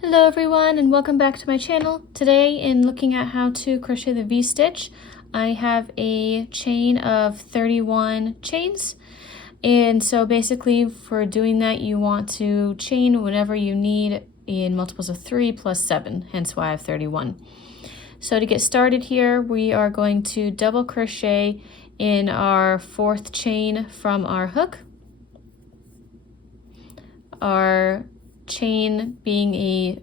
Hello everyone and welcome back to my channel. Today in looking at how to crochet the V-stitch, I have a chain of 31 chains, and so basically for doing that you want to chain whenever you need in multiples of 3 plus 7, hence why I have 31. So to get started here, we are going to double crochet in our 4th chain from our hook. Our chain being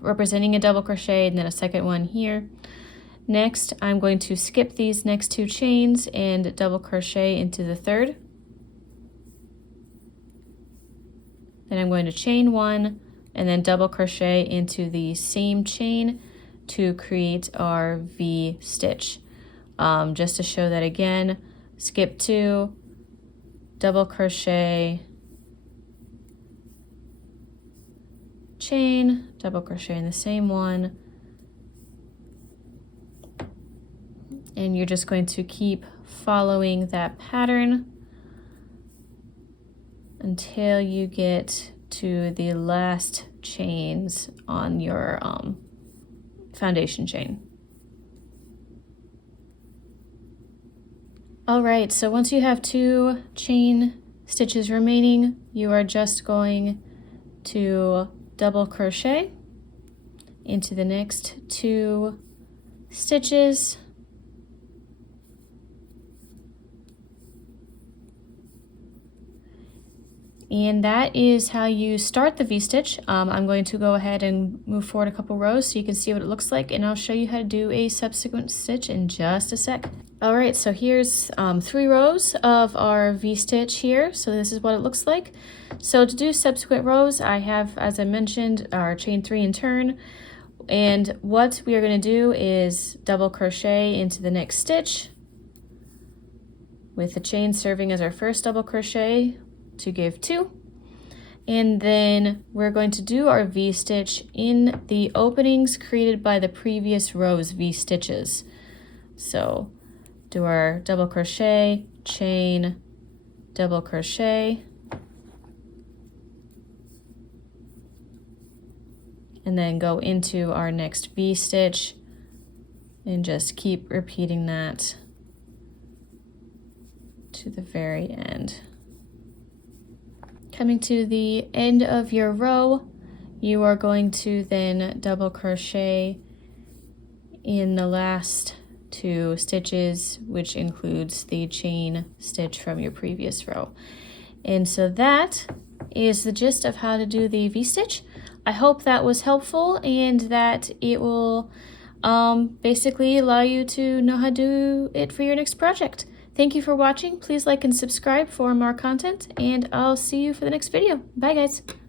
representing a double crochet and then a second one here. Next, I'm going to skip these next 2 chains and double crochet into the 3rd. Then I'm going to chain 1 and then double crochet into the same chain to create our V stitch. Just to show that again, skip 2, double crochet, chain, double crochet in the same one, and you're just going to keep following that pattern until you get to the last chains on your foundation chain. Alright, so once you have 2 chain stitches remaining, you are just going to double crochet into the next 2 stitches, and that is how you start the V-stitch. I'm going to go ahead and move forward a couple rows so you can see what it looks like, and I'll show you how to do a subsequent stitch in just a sec. Alright, so here's 3 rows of our V-stitch here, so this is what it looks like. So to do subsequent rows, I have, as I mentioned, our chain 3 and turn, and what we are going to do is double crochet into the next stitch with the chain serving as our first double crochet to give 2, and then we're going to do our V-stitch in the openings created by the previous row's V-stitches. So do our double crochet, chain, double crochet, and then go into our next V-stitch and just keep repeating that to the very end. Coming to the end of your row, you are going to then double crochet in the last 2 stitches, which includes the chain stitch from your previous row. And so that is the gist of how to do the V-stitch. I hope that was helpful and that it will basically allow you to know how to do it for your next project. Thank you for watching. Please like and subscribe for more content, and I'll see you for the next video. Bye guys.